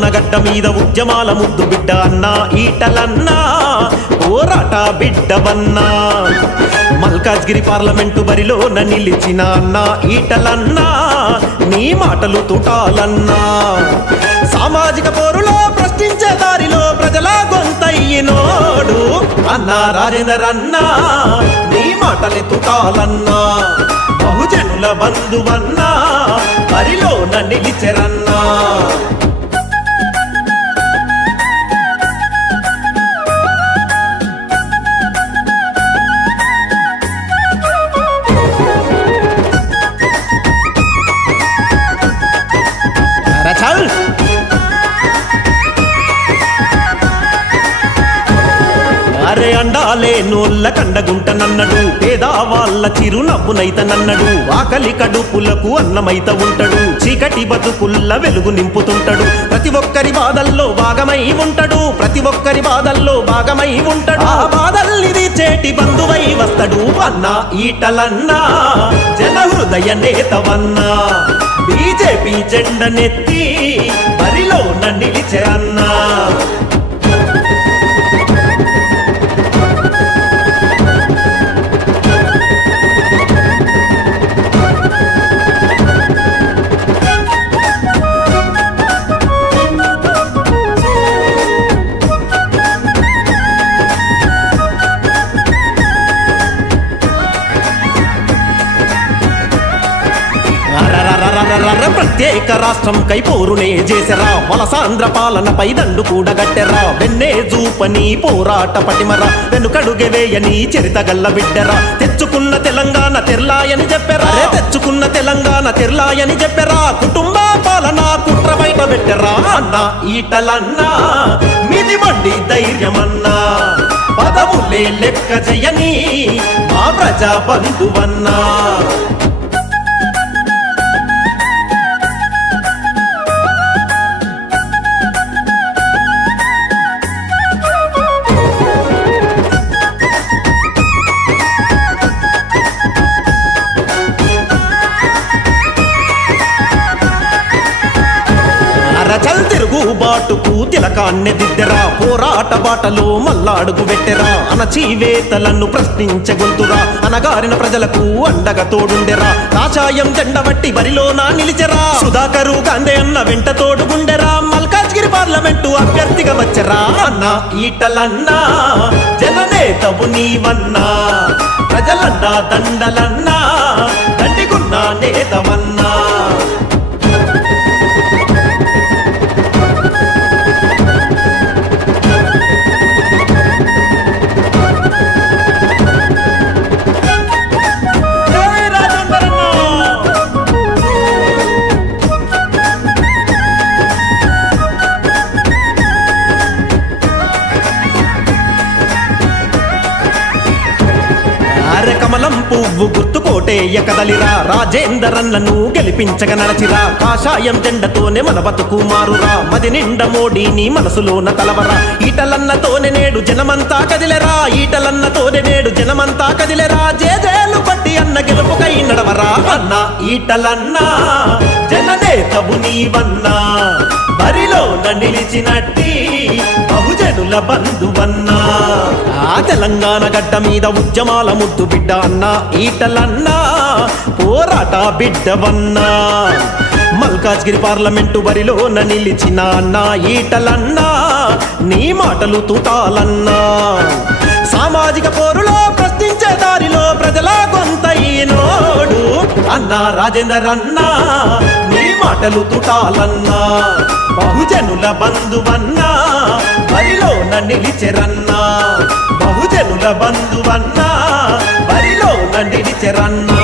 తెలంగాణ గడ్డ మీద ఉద్యమాల ముద్దు బిడ్డ అన్నా ఈటలన్నా పోరాట బిడ్డవన్నా మల్కాజ్గిరి పార్లమెంటు బరిలోన నిలిచిన అన్నా ఈటలన్నా నీ మాటలు తుటాలన్నా సామాజిక పోరులో ప్రశ్నించే దారిలో ప్రజల గొంతయ్యినోడు అన్నా రాజేందర్ అన్నా నీ మాటలు తుటాలన్నా బహుజనుల బంధువన్నా బరిలోన నిలిచెరన్నా అరే అండాలే నోళ్ళ కండగుంటనన్నడు పేదవాళ్ళ చిరునవ్వునైతనన్నడు ఆకలి కడుపులకు అన్నమైత ఉంటాడు చీకటి బతుకుల్ల వెలుగు నింపుతుంటాడు ప్రతి ఒక్కరి బాధల్లో భాగమై ఉంటాడు ప్రతి ఒక్కరి బాధల్లో భాగమై ఉంటాడు ఆ బాధల్ని తీర్చేటి బంధువై వస్తాడు అన్నా ఈటలన్నా జన హృదయ నేతవన్నా బీజేపీ జెండనెత్తి బరిలోన నిలిచే అన్నా ప్రత్యేక రాష్ట్రం కై పోరునే చేసరా వలసాంధ్ర పాలనపై దండు కూడా గట్టెరా వెన్నే జూపని పోరాట పటిమరా వెనుకడుగే వేయని చరిత గల్ల బిడ్డరా తెచ్చుకున్న తెలంగాణ తెర్లాయని చెప్పెరా తెచ్చుకున్న తెలంగాణ తెర్లాయని చెప్పెరా కుటుంబ పాలన కుట్ర బయట పెట్టెరా అన్నా ఈటలన్నా మిది మండి ధైర్యమన్నా పదవులే లెక్క జయని మా ప్రజా బంధువన్నా తిరుగుబాటుకు తిలకాన్ని దిద్దెరా పోరాట బాటలో మల్లా అడుగు పెట్టెరా అణచివేతలను ప్రశ్నించగొంతురా అనగారిన ప్రజలకు అండగా తోడుండెరా కాషాయం జెండబట్టి బరిలోన నిలిచెరా సుధాకరు గాంధీ అన్న వెంట తోడుగుండెరా మల్కాజ్గిరి పార్లమెంటు అభ్యర్థిగా వచ్చెరా అన్నా ఈటలన్నా జననేతవు నీవన్నా ప్రజలన్నా దండలన్నా దండిగున్న నేతవన్నా కమలం పువ్వు గుర్తుకోటేయ కదలిరా రాజేందరన్నను గెలిపించగ నడచిరా కాషాయం జెండతోనే మన బతుకు మారురా మది నిండ మోడీని మనసులోన తలవరా ఈటలన్నతోనే నేడు జనమంతా కదిలెరా ఈటలన్నతోనే నేడు జనమంతా కదిలెరా జేజేలు పట్టి అన్న గెలుపుకై నడవరా అన్నా ఈటలన్నా జననేతవు నీవన్నా బరిలోన నిలిచినట్టి బహుజనుల బంధువన్నా ఆ తెలంగాణ గడ్డ మీద ఉద్యమాల ముద్దు బిడ్డ అన్నా ఈటలన్నా పోరాట బిడ్డవన్నా మల్కాజ్గిరి పార్లమెంటు బరిలోన నిలిచిన అన్నా ఈటలన్నా నీ మాటలు తుటాలన్నా సామాజిక పోరులో ప్రశ్నించే దారిలో ప్రజల గొంతయ్యినోడు అన్నా రాజేందర్ అన్నా నీ మాటలు తుటాలన్నా బహుజనుల బంధువన్నా బరిలోన నిలిచెరన్నా బహుజనుల బంధువన్నా బరిలోన నిలిచెరన్నా